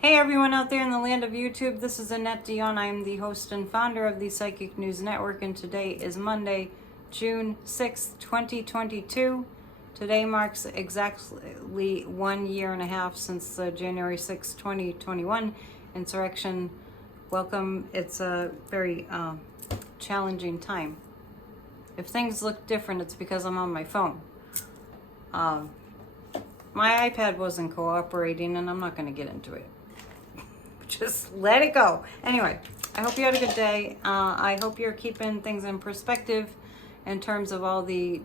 Hey everyone out there in the land of YouTube, this is Annette Dion. I am the host and founder of the Psychic News Network, and today is Monday, June 6th, 2022. Today marks exactly 1 year and a half since the January 6th, 2021 insurrection. Welcome. It's a very challenging time. If things look different, it's because I'm on my phone. My iPad wasn't cooperating, and I'm not going to get into it. Just let it go. Anyway, I hope you had a good day. I hope you're keeping things in perspective in terms of all the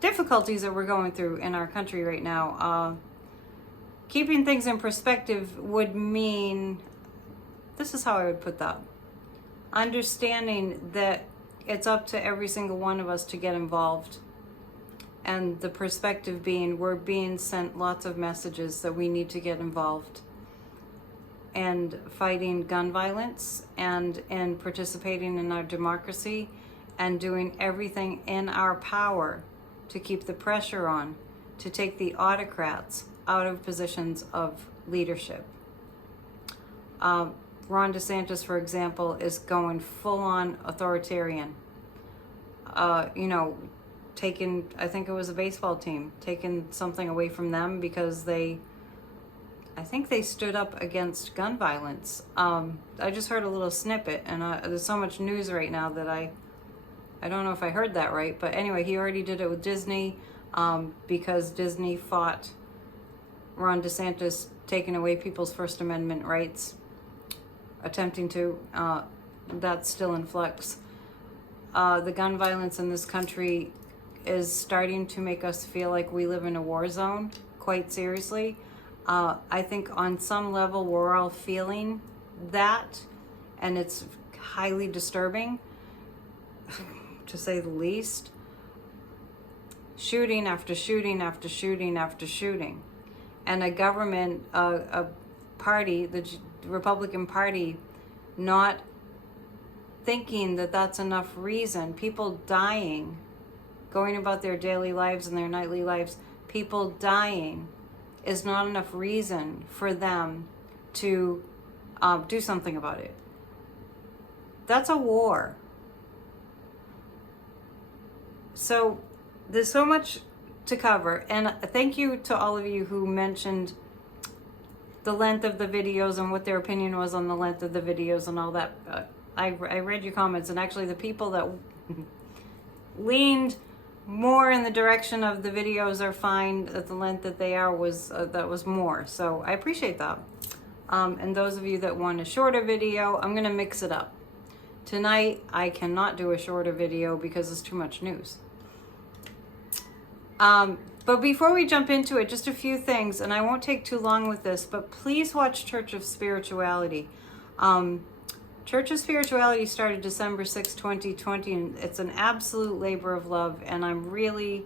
difficulties that we're going through in our country right now. Keeping things in perspective would mean, this is how I would put that. Understanding that it's up to every single one of us to get involved. And the perspective being, we're being sent lots of messages that we need to get involved and fighting gun violence and participating in our democracy and doing everything in our power to keep the pressure on to take the autocrats out of positions of leadership. Ron DeSantis, for example, is going full-on authoritarian. Taking, I think it was a baseball team, taking something away from them because I think they stood up against gun violence. I just heard a little snippet, and there's so much news right now that I don't know if I heard that right. But anyway, he already did it with Disney because Disney fought Ron DeSantis taking away people's First Amendment rights, attempting to. That's still in flux. The gun violence in this country is starting to make us feel like we live in a war zone, quite seriously. I think on some level we're all feeling that, and it's highly disturbing, to say the least. Shooting after shooting after shooting after shooting. And a government, a party, the Republican Party, not thinking that that's enough reason. People dying, going about their daily lives and their nightly lives, people dying is not enough reason for them to do something about it. That's a war. So there's so much to cover, and thank you to all of you who mentioned the length of the videos and what their opinion was on the length of the videos and all that. I read your comments, and actually the people that leaned more in the direction of the videos are fine at the length that they are that was more. So I appreciate that. And those of you that want a shorter video, I'm going to mix it up. Tonight, I cannot do a shorter video because it's too much news. But before we jump into it, just a few things, and I won't take too long with this, but please watch Church of Spirituality. Church of Spirituality started December 6, 2020, and it's an absolute labor of love, and I'm really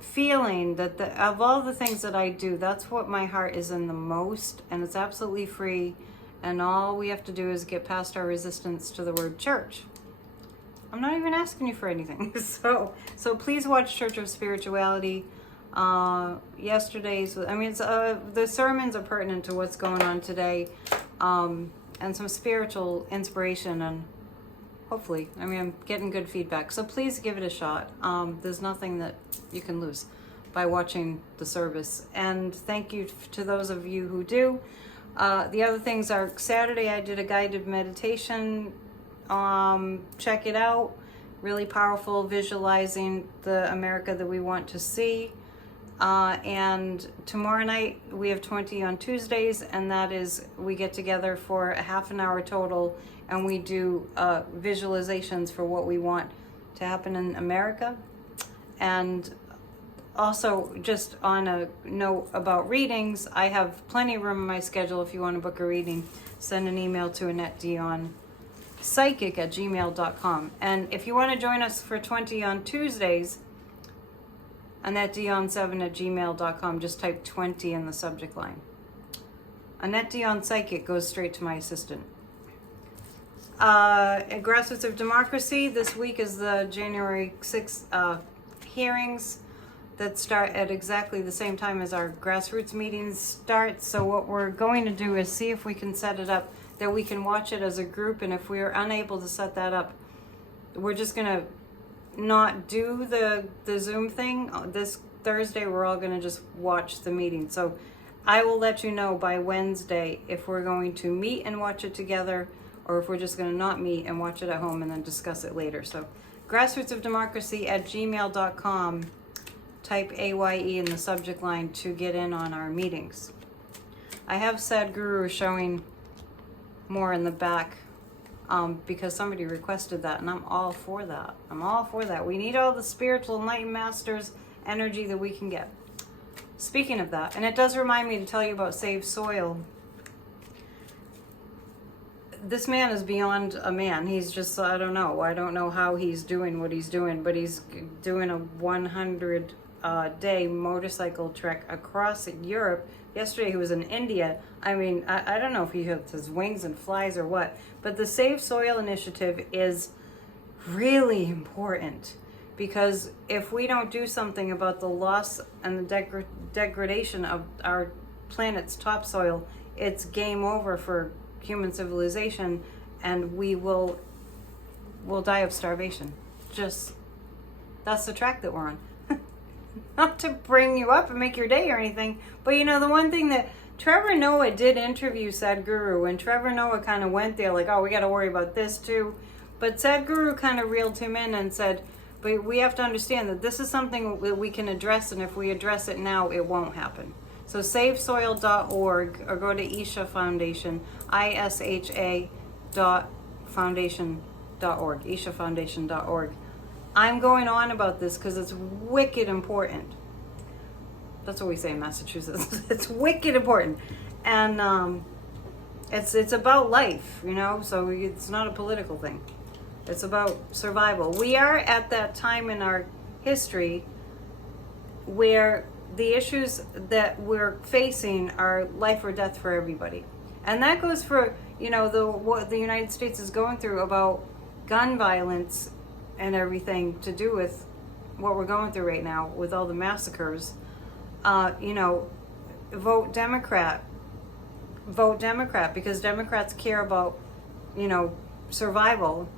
feeling that of all the things that I do, that's what my heart is in the most, and it's absolutely free, and all we have to do is get past our resistance to the word church. I'm not even asking you for anything. So please watch Church of Spirituality. Yesterday's, the sermons are pertinent to what's going on today, and some spiritual inspiration, and hopefully, I'm getting good feedback. So please give it a shot. There's nothing that you can lose by watching the service. And thank you to those of you who do. The other things are, Saturday I did a guided meditation. Check it out. Really powerful, visualizing the America that we want to see. And tomorrow night we have 20 on Tuesdays, and that is, we get together for a half an hour total, and we do visualizations for what we want to happen in America. And also, just on a note about readings, I have plenty of room in my schedule. If you want to book a reading, send an email to annettedionpsychic@gmail.com. And if you want to join us for 20 on Tuesdays, annettedion7@gmail.com. Just type 20 in the subject line. Annette Dion Psychic goes straight to my assistant. Grassroots of Democracy, this week is the January 6th hearings. that start at exactly the same time as our grassroots meetings start. So what we're going to do is see if we can set it up that we can watch it as a group, and if we are unable to set that up, we're just gonna not do the Zoom thing. This Thursday we're all gonna just watch the meeting. So I will let you know by Wednesday if we're going to meet and watch it together, or if we're just gonna not meet and watch it at home and then discuss it later. So grassrootsofdemocracy@gmail.com, type AYE in the subject line to get in on our meetings. I have Sadhguru showing more in the back because somebody requested that, and I'm all for that. I'm all for that. We need all the spiritual enlightened masters energy that we can get. Speaking of that, and it does remind me to tell you about Save Soil. This man is beyond a man. He's just, I don't know how he's doing what he's doing, but he's doing a 100-day motorcycle trek across Europe. Yesterday he was in India. I mean, I don't know if he has his wings and flies or what, but the Save Soil initiative is really important, because if we don't do something about the loss and the degradation of our planet's topsoil, it's game over for human civilization, and we'll die of starvation. Just, that's the track that we're on. Not to bring you up and make your day or anything, but you know, the one thing that Trevor Noah did interview Sadhguru, and Trevor Noah kind of went there like, oh, we got to worry about this too. But Sadhguru kind of reeled him in and said, but we have to understand that this is something that we can address, and if we address it now, it won't happen. So savesoil.org, or go to Isha Foundation, isha.foundation.org, ishafoundation.org. I'm going on about this because it's wicked important. That's what we say in Massachusetts. It's wicked important. And it's about life, you know, so it's not a political thing. It's about survival. We are at that time in our history where the issues that we're facing are life or death for everybody. And that goes for, you know, what the United States is going through about gun violence and everything to do with what we're going through right now with all the massacres. You know, vote Democrat because Democrats care about, you know, survival,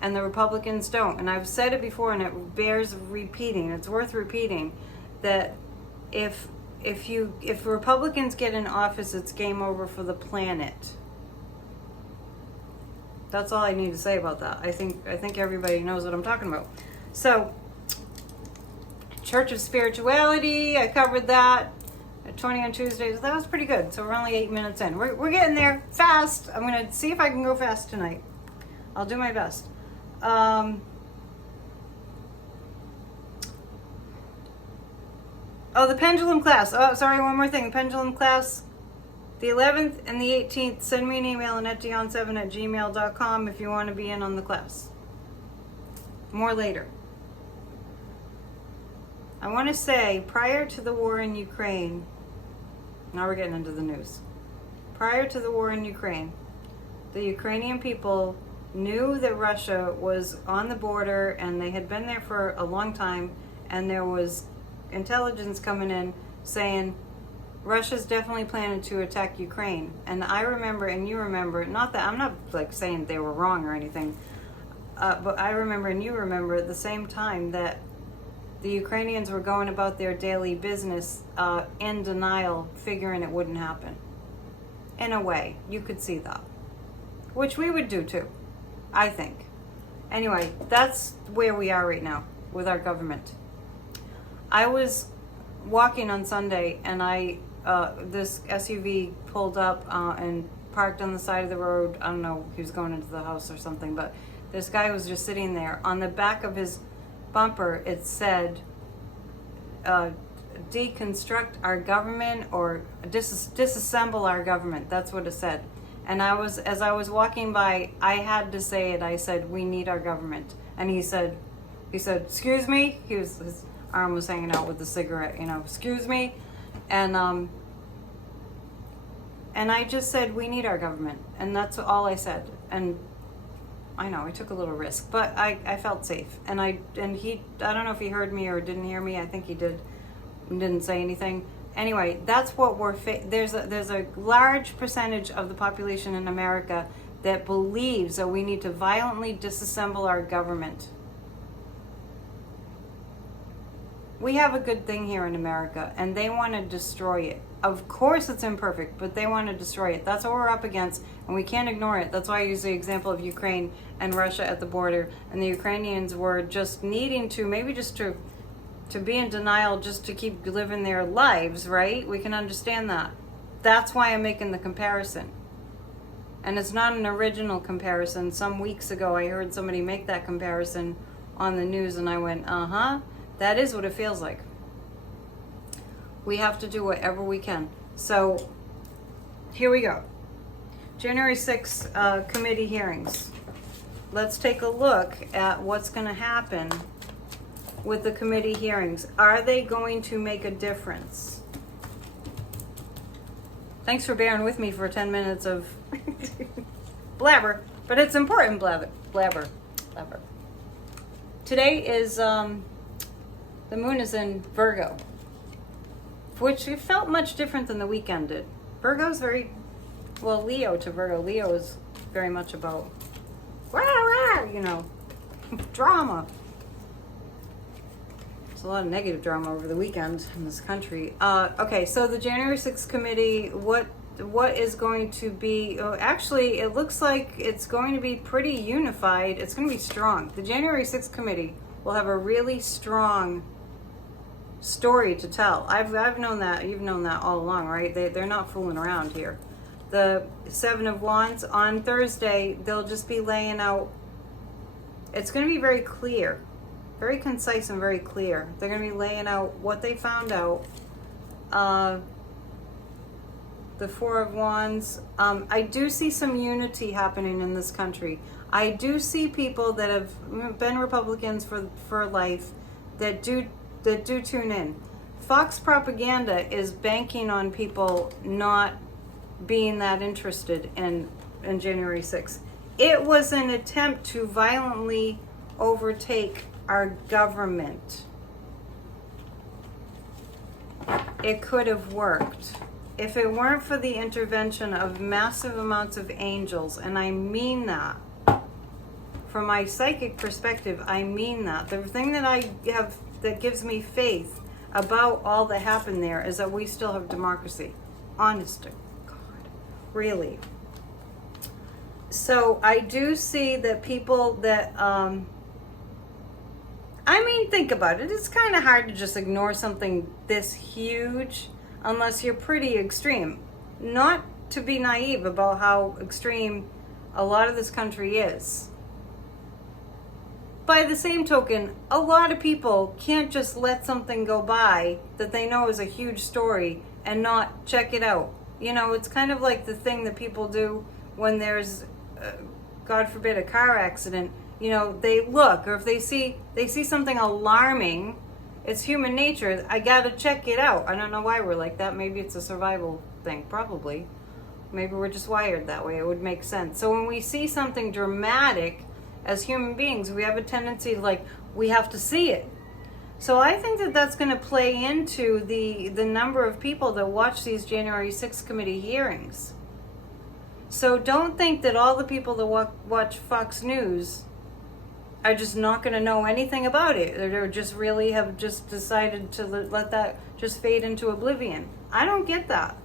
and the Republicans don't. And I've said it before, and it bears repeating. It's worth repeating that if Republicans get in office, it's game over for the planet. That's all I need to say about that. I think everybody knows what I'm talking about. So, Church of Spirituality, I covered that at 20 on Tuesdays. That was pretty good. So we're only 8 minutes in. We're getting there fast. I'm going to see if I can go fast tonight. I'll do my best. Oh, the pendulum class. Oh, sorry, one more thing. The pendulum class. The 11th and the 18th, send me an email, annettedionpsychic@gmail.com if you want to be in on the class. More later. I want to say, prior to the war in Ukraine, now we're getting into the news. Prior to the war in Ukraine, the Ukrainian people knew that Russia was on the border, and they had been there for a long time, and there was intelligence coming in saying, Russia's definitely planning to attack Ukraine. And I remember, and you remember, not that I'm not like saying they were wrong or anything, but I remember and you remember at the same time that the Ukrainians were going about their daily business in denial, figuring it wouldn't happen. In a way, you could see that. Which we would do too, I think. Anyway, that's where we are right now with our government. I was walking on Sunday, and this SUV pulled up and parked on the side of the road. I don't know, he was going into the house or something, but this guy was just sitting there. On the back of his bumper, it said, deconstruct our government, or disassemble our government. That's what it said. And as I was walking by, I had to say it. I said, we need our government. And he said, excuse me. His arm was hanging out with the cigarette, you know, excuse me. And I just said, we need our government. And that's all I said. And I know I took a little risk, but I felt safe. And he, I don't know if he heard me or didn't hear me. I think he did. didn't say anything. Anyway, that's what there's a large percentage of the population in America that believes that we need to violently disassemble our government. We have a good thing here in America, and they want to destroy it. Of course it's imperfect, but they want to destroy it. That's what we're up against, and we can't ignore it. That's why I use the example of Ukraine and Russia at the border, and the Ukrainians were just needing to, maybe just to be in denial just to keep living their lives, right? We can understand that. That's why I'm making the comparison. And it's not an original comparison. Some weeks ago, I heard somebody make that comparison on the news, and I went, that is what it feels like. We have to do whatever we can. So here we go. January 6th committee hearings. Let's take a look at what's going to happen with the committee hearings. Are they going to make a difference? Thanks for bearing with me for 10 minutes of blabber, but it's important blabber. Today is, the moon is in Virgo, which it felt much different than the weekend did. Virgo's very, well, Leo to Virgo. Leo is very much about, drama. There's a lot of negative drama over the weekend in this country. Okay, so the January 6th committee, what is going to be, actually, it looks like it's going to be pretty unified. It's going to be strong. The January 6th committee will have a really strong story to tell. I've known that. You've known that all along, right? They're not fooling around here. The Seven of Wands, on Thursday, they'll just be laying out, it's going to be very clear, very concise and very clear. They're going to be laying out what they found out. The Four of Wands, I do see some unity happening in this country. I do see people that have been Republicans for life that do tune in. Fox propaganda is banking on people not being that interested in January 6th. It was an attempt to violently overtake our government. It could have worked. If it weren't for the intervention of massive amounts of angels, and I mean that, from my psychic perspective, I mean that. The thing that I have that gives me faith about all that happened there is that we still have democracy. Honest to God. Really. So I do see that people that, think about it. It's kind of hard to just ignore something this huge unless you're pretty extreme. Not to be naive about how extreme a lot of this country is. By the same token, a lot of people can't just let something go by that they know is a huge story and not check it out. You know, it's kind of like the thing that people do when there's, God forbid, a car accident. You know, they look, or if they see something alarming, it's human nature. I gotta check it out. I don't know why we're like that. Maybe it's a survival thing, probably. Maybe we're just wired that way. It would make sense. So when we see something dramatic, as human beings, we have a tendency to we have to see it. So I think that that's going to play into the number of people that watch these January 6th committee hearings. So don't think that all the people that watch Fox News are just not going to know anything about it. Or just really have just decided to let that just fade into oblivion. I don't get that.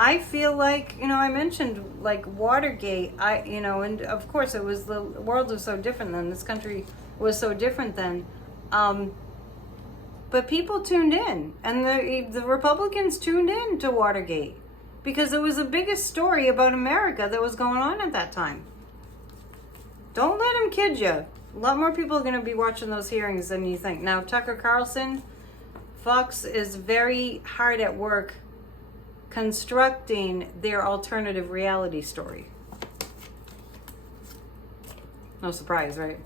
I feel like, I mentioned Watergate, and of course the world was so different then. This country was so different then. But people tuned in, and the Republicans tuned in to Watergate because it was the biggest story about America that was going on at that time. Don't let them kid you. A lot more people are going to be watching those hearings than you think. Now, Tucker Carlson, Fox is very hard at work constructing their alternative reality story. No surprise, right?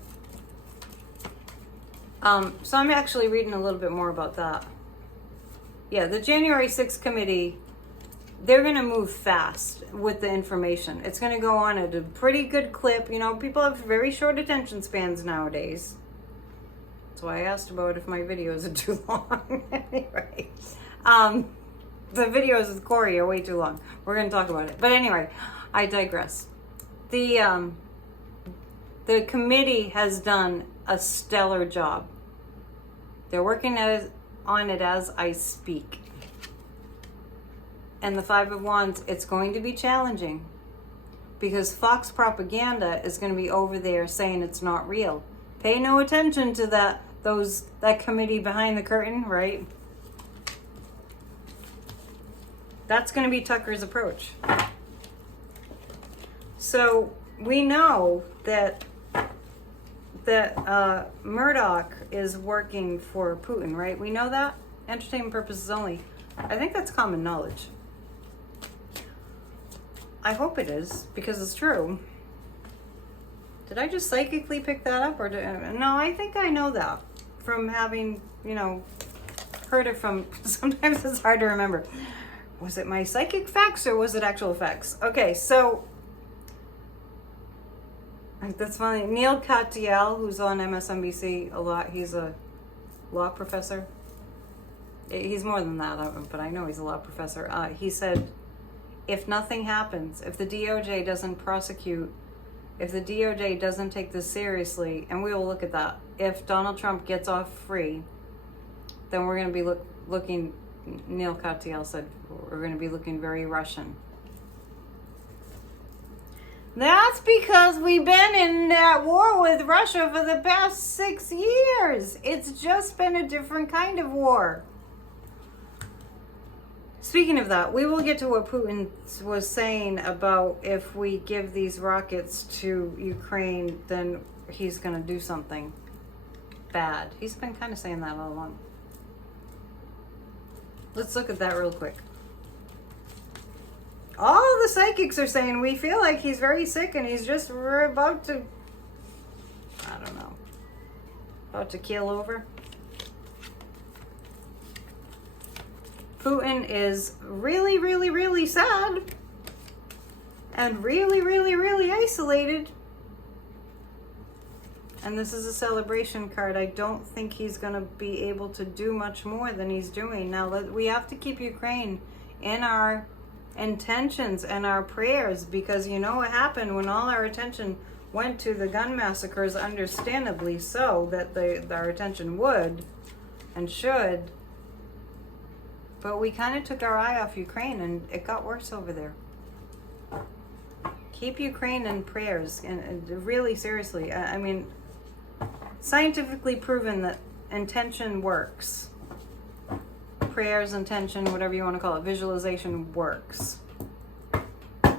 So I'm actually reading a little bit more about that. Yeah, the January 6th committee, they're going to move fast with the information. It's going to go on at a pretty good clip. People have very short attention spans nowadays. That's why I asked about if my videos are too long. Anyway, the videos with Corey are way too long. We're going to talk about it. But anyway, I digress. The committee has done a stellar job. They're working on it as I speak. And the Five of Wands, it's going to be challenging because Fox propaganda is going to be over there saying it's not real. Pay no attention to that committee behind the curtain, right? That's going to be Tucker's approach. So we know that Murdoch is working for Putin, right? We know that. Entertainment purposes only. I think that's common knowledge. I hope it is, because it's true. Did I just psychically pick that up? No, I think I know that from having, heard it from, sometimes it's hard to remember. Was it my psychic facts or was it actual facts? Okay, so, that's funny. Neil Katyal, who's on MSNBC a lot, he's a law professor. He's more than that, but I know he's a law professor. He said, if nothing happens, if the DOJ doesn't prosecute, if the DOJ doesn't take this seriously, and we will look at that, if Donald Trump gets off free, then we're going to be looking, Neil Katyal said, we're going to be looking very Russian. That's because we've been in that war with Russia for the past 6 years. It's just been a different kind of war. Speaking of that, we will get to what Putin was saying about if we give these rockets to Ukraine, then he's going to do something bad. He's been kind of saying that all along. Let's look at that real quick. All the psychics are saying we feel like he's very sick and he's just about to, about to keel over. Putin is really, really, really sad and really, really, really isolated. And this is a celebration card. I don't think he's going to be able to do much more than he's doing. Now, we have to keep Ukraine in our intentions and our prayers, because you know what happened when all our attention went to the gun massacres, understandably so, that our attention would and should. But we kind of took our eye off Ukraine, and it got worse over there. Keep Ukraine in prayers, and really seriously. I mean, scientifically proven that intention works. Prayers, intention, whatever you want to call it, visualization works.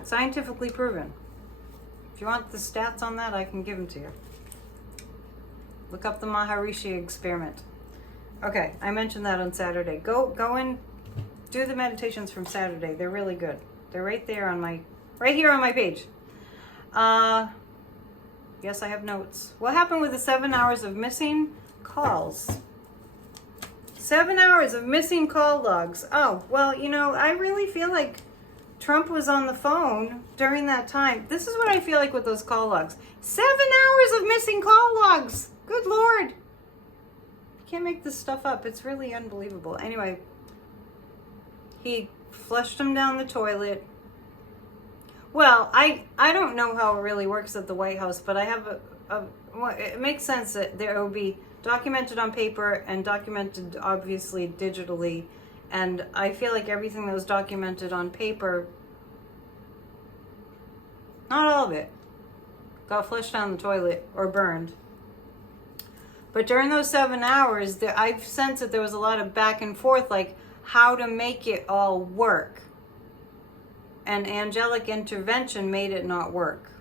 Scientifically proven. If you want the stats on that, I can give them to you. Look up the Maharishi experiment. Okay, I mentioned that on Saturday. Go and do the meditations from Saturday. They're really good. They're right there right here on my page. Yes, I have notes. What happened with the 7 hours of missing calls? 7 hours of missing call logs. Oh, well, I really feel like Trump was on the phone during that time. This is what I feel like with those call logs. 7 hours of missing call logs. Good Lord. You can't make this stuff up. It's really unbelievable. Anyway, he flushed him down the toilet. Well, I don't know how it really works at the White House, but I have it makes sense that there will be documented on paper and documented obviously digitally, and I feel like everything that was documented on paper, not all of it, got flushed down the toilet or burned. But during those 7 hours, I've sensed that there was a lot of back and forth, like how to make it all work. And angelic intervention made it not work.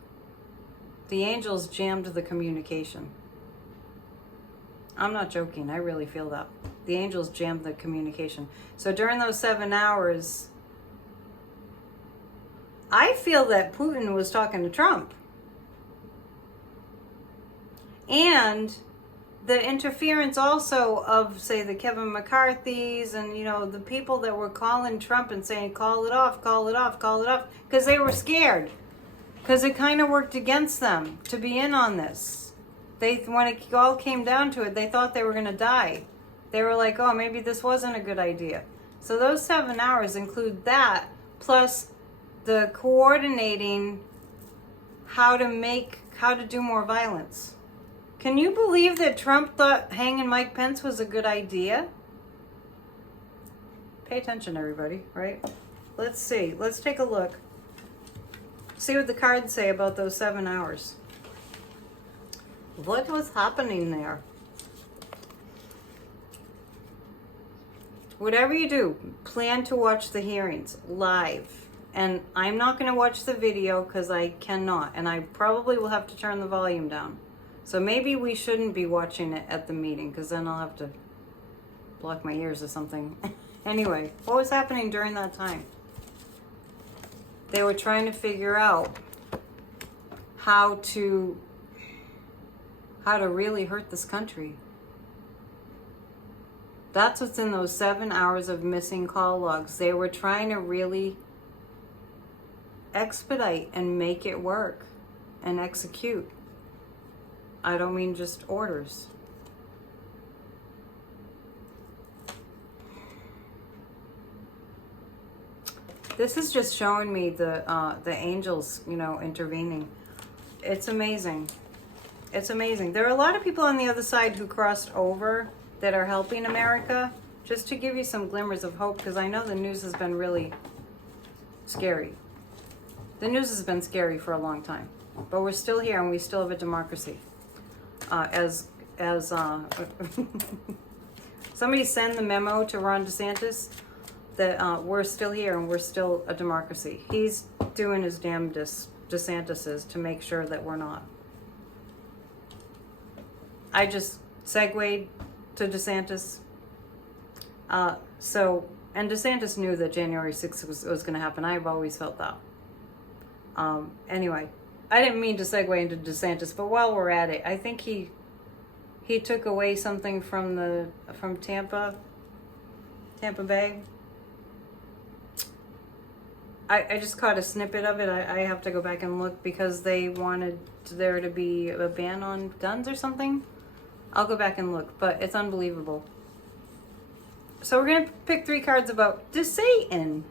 The angels jammed the communication. I'm not joking. I really feel that. The angels jammed the communication. So during those 7 hours, I feel that Putin was talking to Trump. And the interference also of, say, the Kevin McCarthy's and, the people that were calling Trump and saying, call it off, call it off, call it off, because they were scared. Because it kind of worked against them to be in on this. when it all came down to it, they thought they were going to die. They were like, oh, maybe this wasn't a good idea. So those 7 hours include that, plus the coordinating how to do more violence. Can you believe that Trump thought hanging Mike Pence was a good idea? Pay attention, everybody, right? Let's see. Let's take a look. See what the cards say about those 7 hours. What was happening there? Whatever you do, plan to watch the hearings live. And I'm not going to watch the video because I cannot. And I probably will have to turn the volume down. So maybe we shouldn't be watching it at the meeting because then I'll have to block my ears or something. Anyway, what was happening during that time? They were trying to figure out how to really hurt this country. That's what's in those 7 hours of missing call logs. They were trying to really expedite and make it work and execute. I don't mean just orders. This is just showing me the angels, intervening. It's amazing. It's amazing. There are a lot of people on the other side who crossed over that are helping America, just to give you some glimmers of hope, because I know the news has been really scary. The news has been scary for a long time, but we're still here and we still have a democracy. Somebody send the memo to Ron DeSantis that we're still here and we're still a democracy. He's doing his damnedest, DeSantis, to make sure that we're not. I just segued to DeSantis. And DeSantis knew that January 6th was going to happen. I've always felt that. Anyway, I didn't mean to segue into DeSantis, but while we're at it, I think he took away something from Tampa Bay. I just caught a snippet of it. I have to go back and look because they wanted there to be a ban on guns or something. I'll go back and look, but it's unbelievable. So we're going to pick 3 cards about DeSatan.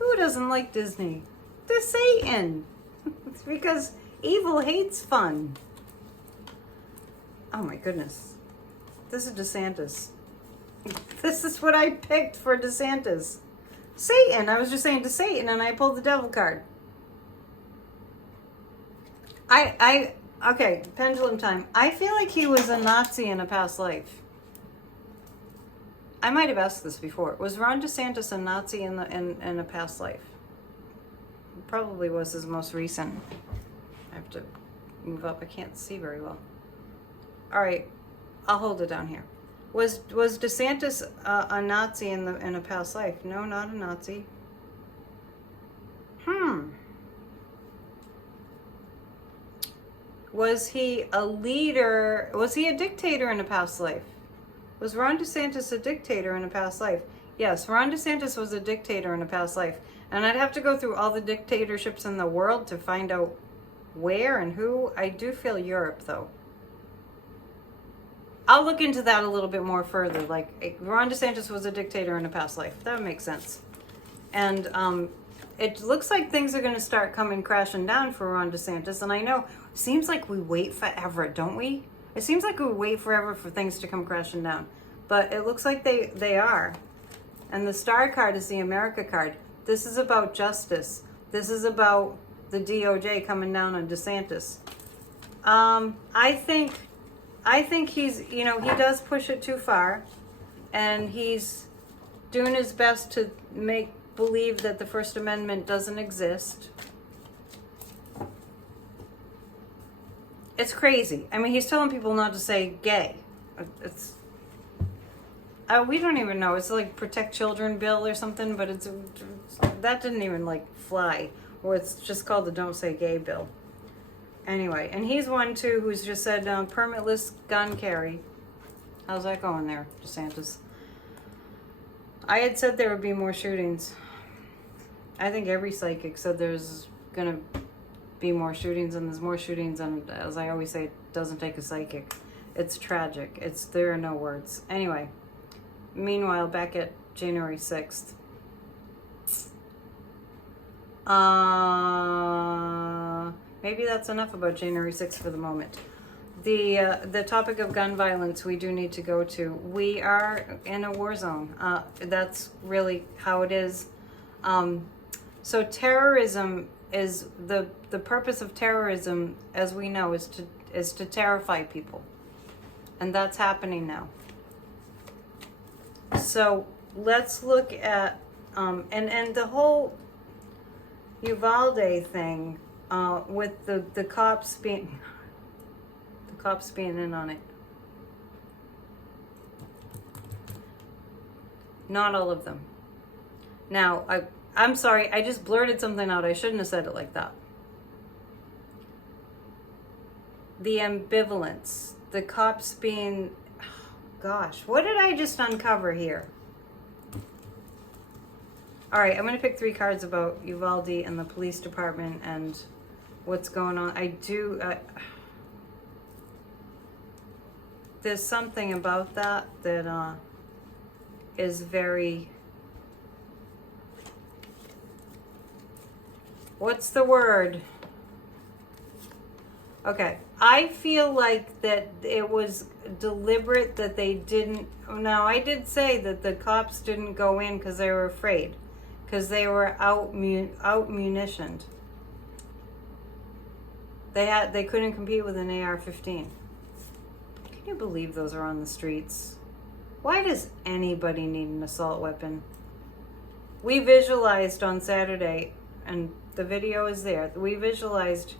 Who doesn't like Disney? DeSatan. It's because evil hates fun. Oh my goodness. This is DeSantis. This is what I picked for DeSantis. Satan. I was just saying DeSatan and I pulled the devil card. Okay, pendulum time. I feel like he was a Nazi in a past life. I might have asked this before. Was Ron DeSantis a Nazi in a past life? Probably was his most recent. I have to move up. I can't see very well. All right, I'll hold it down here. Was DeSantis a Nazi in a past life? No, not a Nazi. Was he a leader? Was he a dictator in a past life? Was Ron DeSantis a dictator in a past life? Yes, Ron DeSantis was a dictator in a past life. And I'd have to go through all the dictatorships in the world to find out where and who. I do feel Europe, though. I'll look into that a little bit more further. Like, Ron DeSantis was a dictator in a past life. That would make sense. And it looks like things are going to start coming crashing down for Ron DeSantis. And I know, it seems like we wait forever, don't we? It seems like we wait forever for things to come crashing down. But it looks like they are. And the star card is the America card. This is about justice. This is about the DOJ coming down on DeSantis. I think he's, he does push it too far. And he's doing his best to make believe that the First Amendment doesn't exist. It's crazy. I mean, he's telling people not to say gay. We don't even know. It's like Protect Children bill or something, but that didn't even fly. Or it's just called the Don't Say Gay bill. Anyway, and he's one too who's just said permitless gun carry. How's that going there, DeSantis? I had said there would be more shootings. I think every psychic said there's gonna be more shootings, and there's more shootings, and as I always say, doesn't take a psychic. It's tragic. There are no words. Anyway, meanwhile, back at January 6th. Maybe that's enough about January 6th for the moment. The topic of gun violence we do need to go to. We are in a war zone. That's really how it is. So terrorism is the purpose of terrorism, as we know, is to terrify people, and that's happening now. So let's look at and the whole Uvalde thing with the cops being in on it. Not all of them. Now, I'm sorry, I just blurted something out. I shouldn't have said it like that. The ambivalence, the cops being, oh, gosh, what did I just uncover here? All right, I'm going to pick 3 cards about Uvalde and the police department and what's going on. There's something about that is very, what's the word? Okay, I feel like that it was deliberate that they didn't. Now, I did say that the cops didn't go in because they were afraid, because they were out munitioned. They couldn't compete with an AR-15. Can you believe those are on the streets? Why does anybody need an assault weapon? We visualized on Saturday, and the video is there. We visualized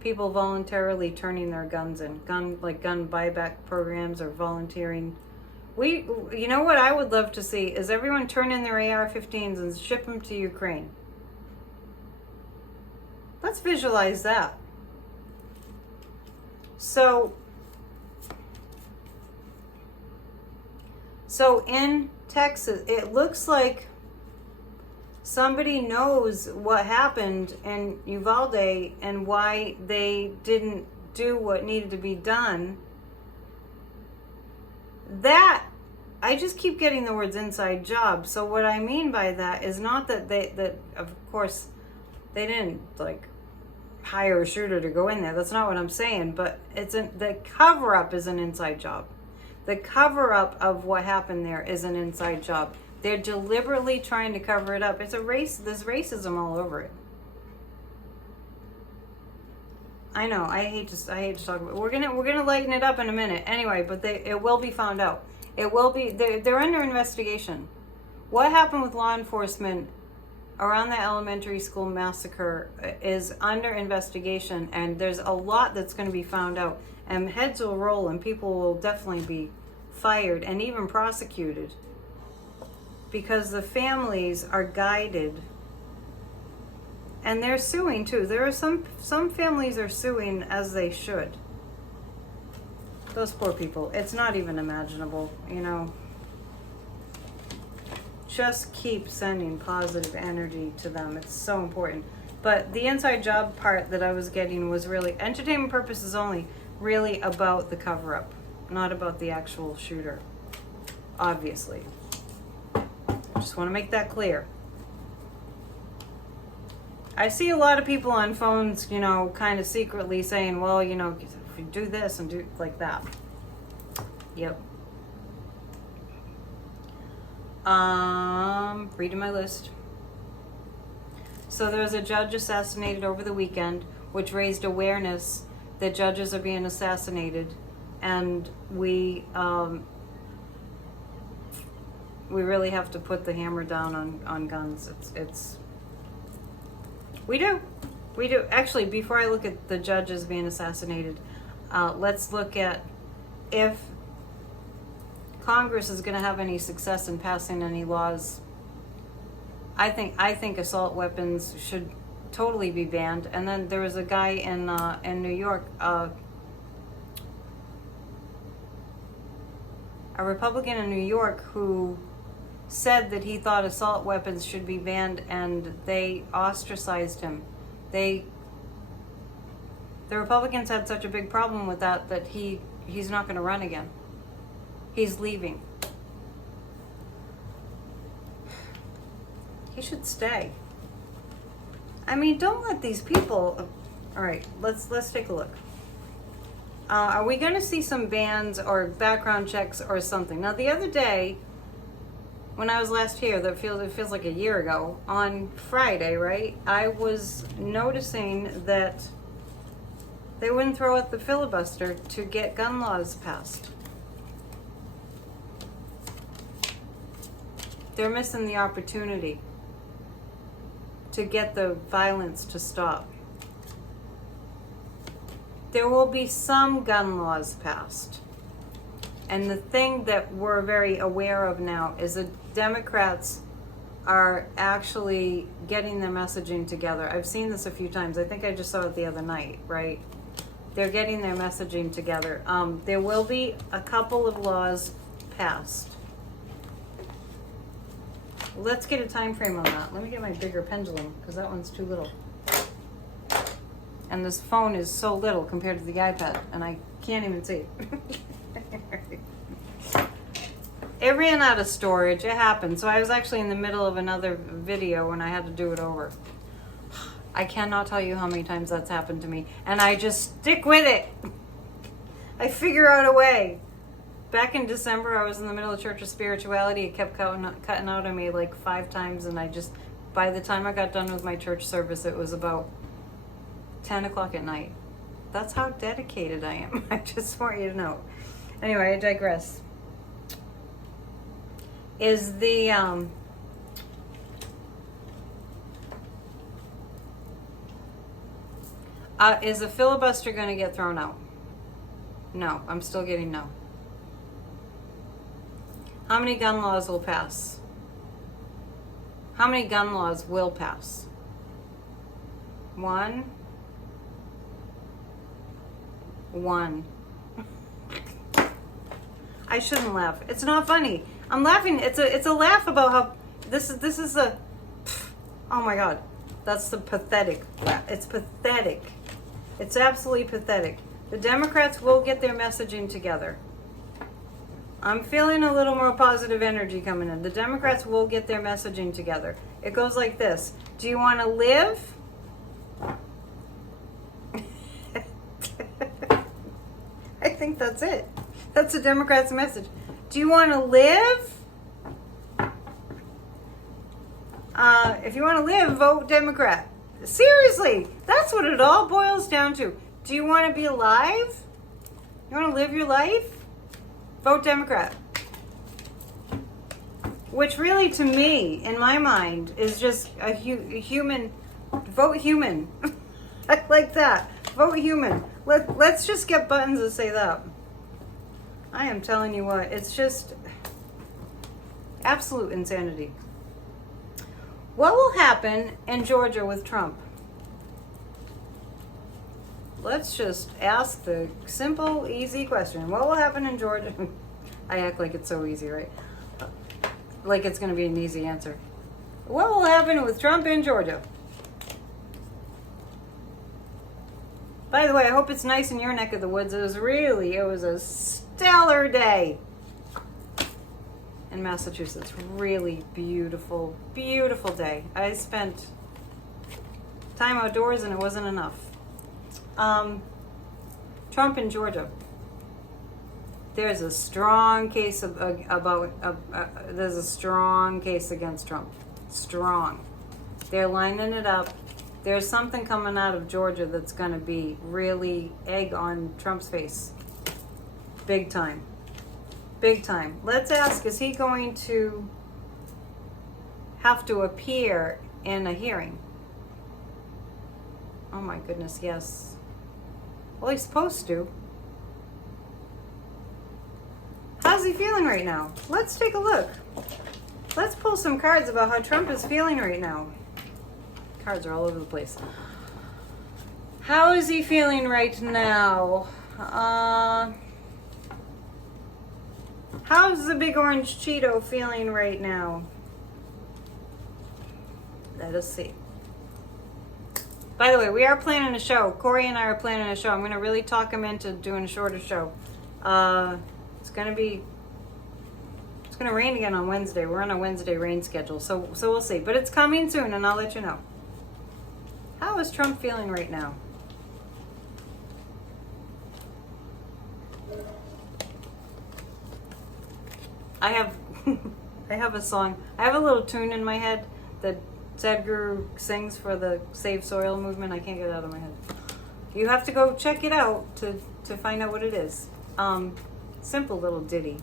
people voluntarily turning their guns in, gun buyback programs or volunteering. You know what I would love to see is everyone turn in their AR-15s and ship them to Ukraine. Let's visualize that. So in Texas, it looks like somebody knows what happened in Uvalde and why they didn't do what needed to be done. That, I just keep getting the words inside job. So what I mean by that is not that that of course they didn't hire a shooter to go in there. That's not what I'm saying. But the cover up is an inside job. The cover up of what happened there is an inside job. They're deliberately trying to cover it up. It's a race. There's racism all over it. I know. I hate to talk about it. We're gonna lighten it up in a minute. Anyway, but it will be found out. It will be. They're under investigation. What happened with law enforcement around the elementary school massacre is under investigation, and there's a lot that's going to be found out. And heads will roll, and people will definitely be fired and even prosecuted, because the families are guided, and they're suing too. There are some families are suing as they should. Those poor people. It's not even imaginable, Just keep sending positive energy to them. It's so important. But the inside job part that I was getting was really entertainment purposes only, really about the cover up, not about the actual shooter, obviously. Just want to make that clear. I see a lot of people on phones, kind of secretly saying, well, if you do this and do like that. Yep. Reading my list. So there was a judge assassinated over the weekend, which raised awareness that judges are being assassinated, and we really have to put the hammer down on guns. We do. Actually, before I look at the judges being assassinated, let's look at if Congress is going to have any success in passing any laws. I think assault weapons should totally be banned. And then there was a guy in New York, a Republican in New York, who said that he thought assault weapons should be banned, and they ostracized him. The Republicans had such a big problem with that he's not going to run again. He's leaving. He should stay. I mean, don't let these people... All right, let's take a look. Are we going to see some bans or background checks or something? Now, the other day, when I was last here, it feels like a year ago, on Friday, right? I was noticing that they wouldn't throw out the filibuster to get gun laws passed. They're missing the opportunity to get the violence to stop. There will be some gun laws passed. And the thing that we're very aware of now is that Democrats are actually getting their messaging together. I've seen this a few times. I think I just saw it the other night, right? They're getting their messaging together. There will be a couple of laws passed. Let's get a time frame on that. Let me get my bigger pendulum, because that one's too little. And this phone is so little compared to the iPad, and I can't even see. It ran out of storage. It happened. So I was actually in the middle of another video when I had to do it over. I cannot tell you how many times that's happened to me. And I just stick with it. I figure out a way. Back in December, I was in the middle of Church of Spirituality. It kept cutting out on me like 5 times. And by the time I got done with my church service, it was about 10 o'clock at night. That's how dedicated I am. I just want you to know. Anyway, I digress. Is the is the filibuster going to get thrown out? No, I'm still getting no. How many gun laws will pass? How many gun laws will pass? 1. I shouldn't laugh. It's not funny. I'm laughing. It's a laugh about how this is a, oh my God, that's the pathetic laugh. It's pathetic. It's absolutely pathetic. The Democrats will get their messaging together. I'm feeling a little more positive energy coming in. The Democrats will get their messaging together. It goes like this. Do you want to live? I think that's it. That's the Democrats' message. Do you want to live? If you want to live, vote Democrat. Seriously, that's what it all boils down to. Do you want to be alive? You want to live your life? Vote Democrat. Which really, to me, in my mind, is just a human. Vote human. I like that. Vote human. Let's just get buttons that say that. I am telling you what, it's just absolute insanity. What will happen in Georgia with Trump? Let's just ask the simple, easy question. What will happen in Georgia? I act like it's so easy, right? Like it's going to be an easy answer. What will happen with Trump in Georgia? By the way, I hope it's nice in your neck of the woods. It was a stellar day in Massachusetts. Really beautiful, beautiful day. I spent time outdoors and it wasn't enough. Trump in Georgia. There's a strong case there's a strong case against Trump. Strong. They're lining it up. There's something coming out of Georgia that's going to be really egg on Trump's face. Big time. Big time. Let's ask, is he going to have to appear in a hearing? Oh my goodness, yes. Well, he's supposed to. How's he feeling right now? Let's take a look. Let's pull some cards about how Trump is feeling right now. Cards are all over the place. How is he feeling right now? How's the big orange Cheeto feeling right now? Let us see. By the way, we are planning a show. Corey and I are planning a show. I'm going to really talk him into doing a shorter show. It's going to rain again on Wednesday. We're on a Wednesday rain schedule, so we'll see. But it's coming soon, and I'll let you know. How is Trump feeling right now? I have a song. I have a little tune in my head that Sadhguru sings for the Save Soil movement. I can't get it out of my head. You have to go check it out to find out what it is. Simple little ditty.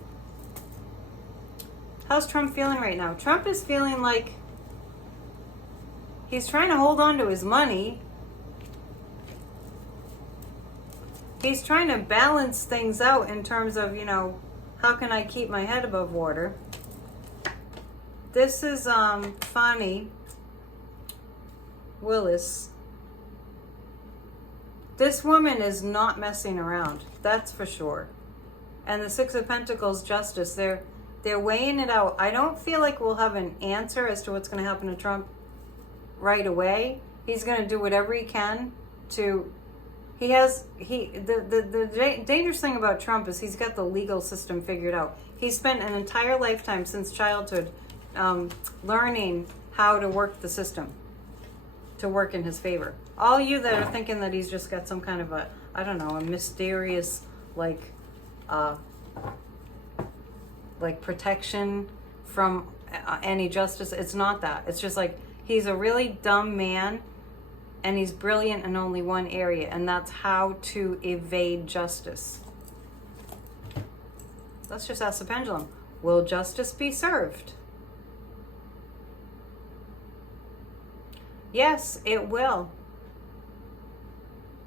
How's Trump feeling right now? Trump is feeling like he's trying to hold on to his money. He's trying to balance things out in terms of, how can I keep my head above water? This is Fani Willis. This woman is not messing around, that's for sure. And the Six of Pentacles Justice, they're weighing it out. I don't feel like we'll have an answer as to what's going to happen to Trump right away. He's going to do whatever he can to... The dangerous thing about Trump is he's got the legal system figured out. He's spent an entire lifetime since childhood learning how to work the system to work in his favor. All you that are thinking that he's just got some kind of a mysterious protection from any justice, it's not that. It's just like he's a really dumb man. And he's brilliant in only one area, and that's how to evade justice. Let's just ask the pendulum. Will justice be served? Yes, it will.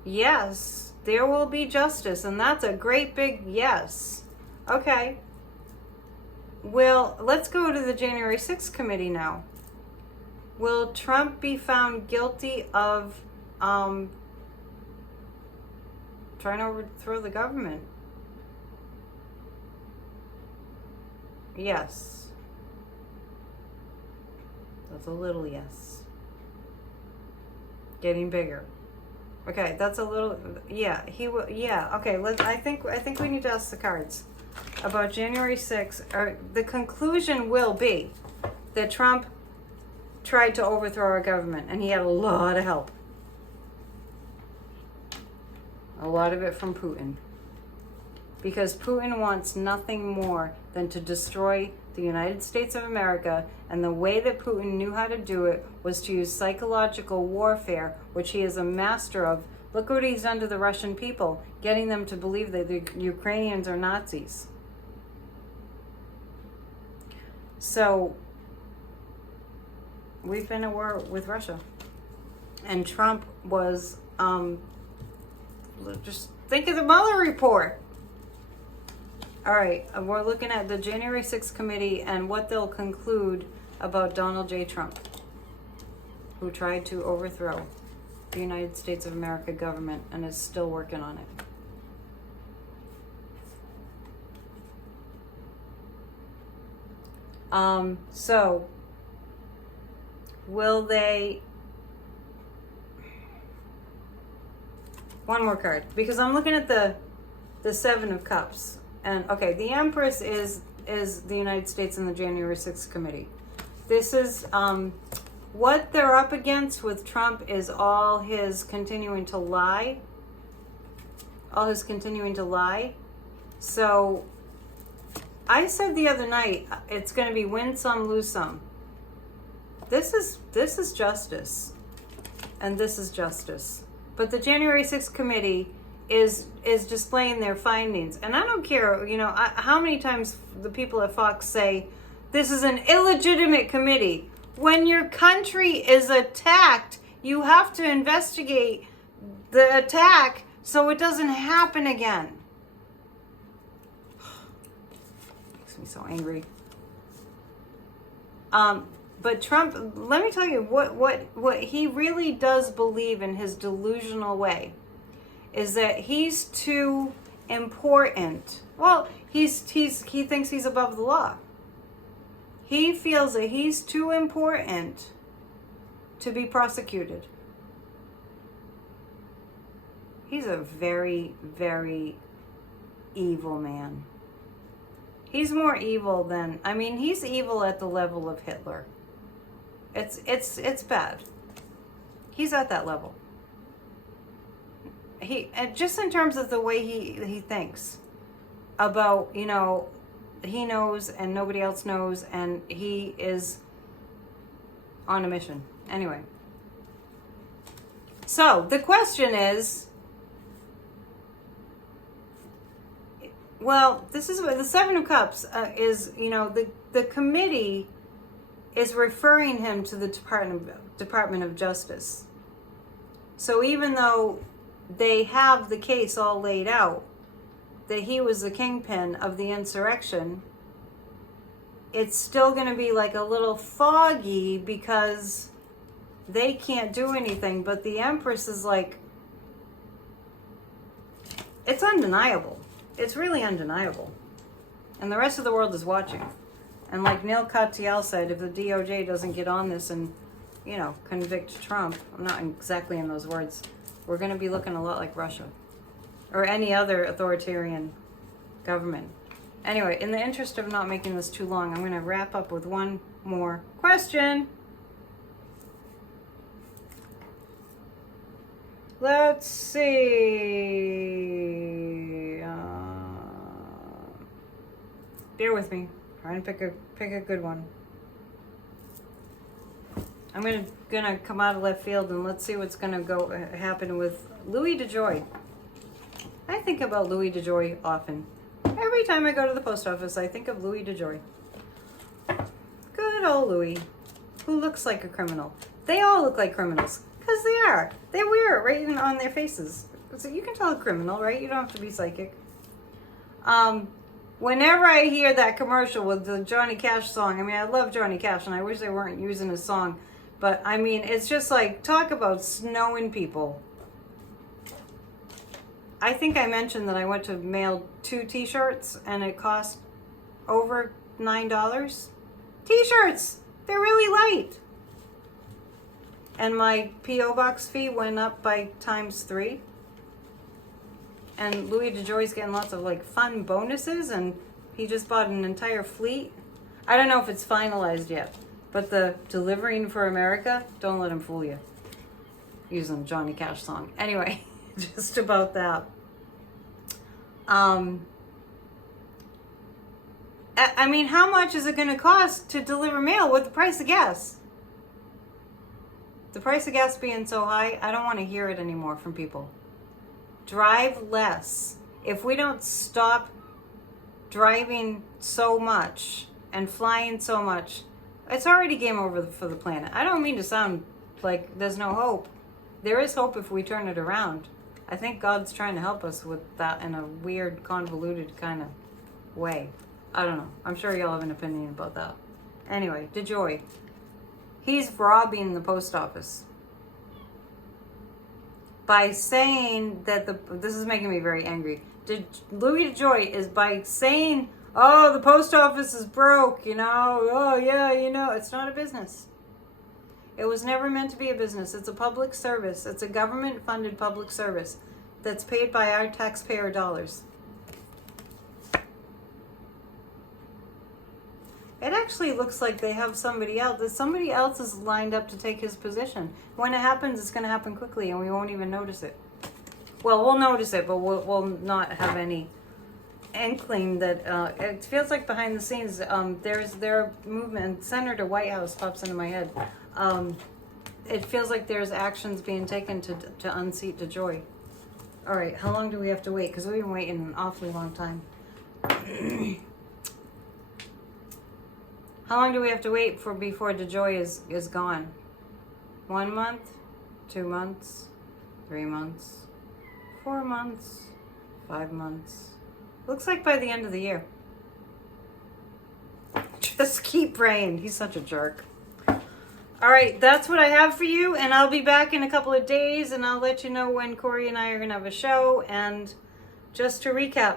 Yes, there will be justice, and that's a great big yes. Okay. Well, let's go to the January 6th committee now. Will Trump be found guilty of trying to overthrow the government? Yes. That's a little yes. Getting bigger. Okay, that's a little, yeah, he will, yeah, okay, I think we need to ask the cards about January 6th. Or the conclusion will be that Trump tried to overthrow our government, and he had a lot of help. A lot of it from Putin. Because Putin wants nothing more than to destroy the United States of America, and the way that Putin knew how to do it was to use psychological warfare, which he is a master of. Look what he's done to the Russian people, getting them to believe that the Ukrainians are Nazis. So we've been at war with Russia. And Trump was, just think of the Mueller report. All right, we're looking at the January 6th committee and what they'll conclude about Donald J. Trump, who tried to overthrow the United States of America government and is still working on it. So, will they... One more card, because I'm looking at the Seven of Cups. And, okay, the Empress is the United States and the January 6th committee. This is, what they're up against with Trump is all his continuing to lie. So, I said the other night, it's going to be win some, lose some. This is justice. And this is justice. But the January 6th committee is displaying their findings. And I don't care, how many times the people at Fox say, this is an illegitimate committee. When your country is attacked, you have to investigate the attack so it doesn't happen again. Makes me so angry. But Trump, let me tell you what he really does believe in his delusional way is that he's too important. Well, he thinks he's above the law. He feels that he's too important to be prosecuted. He's a very, very evil man. He's more evil than, I mean, he's evil at the level of Hitler. It's bad. He's at that level. Just in terms of the way he thinks about, you know, he knows and nobody else knows, and he is on a mission. Anyway. So the question is, well, this is what the Seven of Cups is, you know, the committee is referring him to the Department of Justice. So even though they have the case all laid out, that he was the kingpin of the insurrection, it's still going to be like a little foggy because they can't do anything. But the Empress is like, it's undeniable. It's really undeniable. And the rest of the world is watching. And like Neil Katyal said, if the DOJ doesn't get on this and, you know, convict Trump, I'm not exactly in those words, we're going to be looking a lot like Russia or any other authoritarian government. Anyway, in the interest of not making this too long, I'm going to wrap up with one more question. Let's see. Bear with me. Trying to pick a good one. I'm gonna come out of left field and let's see what's gonna happen with Louis DeJoy. I think about Louis DeJoy often. Every time I go to the post office, I think of Louis DeJoy. Good old Louis, who looks like a criminal. They all look like criminals, because they are. They wear it right on their faces. So you can tell a criminal, right? You don't have to be psychic. Whenever I hear that commercial with the Johnny Cash song, I mean, I love Johnny Cash, and I wish they weren't using his song. But, I mean, it's just like, talk about snowing people. I think I mentioned that I went to mail 2 t-shirts, and it cost over $9. T-shirts! They're really light. And my P.O. Box fee went up by ×3. And Louis DeJoy's getting lots of like fun bonuses, and he just bought an entire fleet. I don't know if it's finalized yet, but the Delivering for America, don't let him fool you. Using Johnny Cash song. Anyway, just about that. I mean, how much is it going to cost to deliver mail with the price of gas? The price of gas being so high, I don't want to hear it anymore from people. Drive less. If we don't stop driving so much and flying so much, it's already game over for the planet. I don't mean to sound like there's no hope. There is hope if we turn it around. I think God's trying to help us with that in a weird, convoluted kind of way. I don't know. I'm sure y'all have an opinion about that. Anyway, DeJoy. He's robbing the post office. By saying that this is making me very angry. Louis DeJoy is by saying, oh, the post office is broke, you know, oh yeah, you know, it's not a business. It was never meant to be a business. It's a public service. It's a government-funded public service that's paid by our taxpayer dollars. It actually looks like they have somebody else. Somebody else is lined up to take his position. When it happens, it's going to happen quickly, and we won't even notice it. Well, we'll notice it, but we'll not have any inkling that it feels like behind the scenes. There's their movement. Senator Whitehouse pops into my head. It feels like there's actions being taken to unseat DeJoy. All right, how long do we have to wait? Because we've been waiting an awfully long time. How long do we have to wait before DeJoy is gone? 1 month? 2 months? 3 months? 4 months? 5 months? Looks like by the end of the year. Just keep praying. He's such a jerk. All right, that's what I have for you, and I'll be back in a couple of days, and I'll let you know when Corey and I are going to have a show. And just to recap,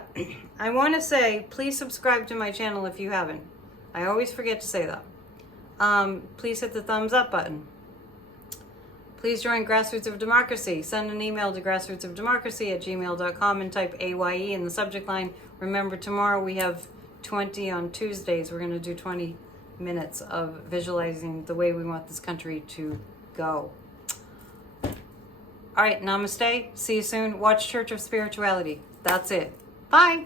I want to say, please subscribe to my channel if you haven't. I always forget to say that. Please hit the thumbs up button. Please join Grassroots of Democracy. Send an email to grassrootsofdemocracy@gmail.com and type AYE in the subject line. Remember, tomorrow we have 20 on Tuesdays. We're going to do 20 minutes of visualizing the way we want this country to go. All right, namaste. See you soon. Watch Church of Spirituality. That's it. Bye.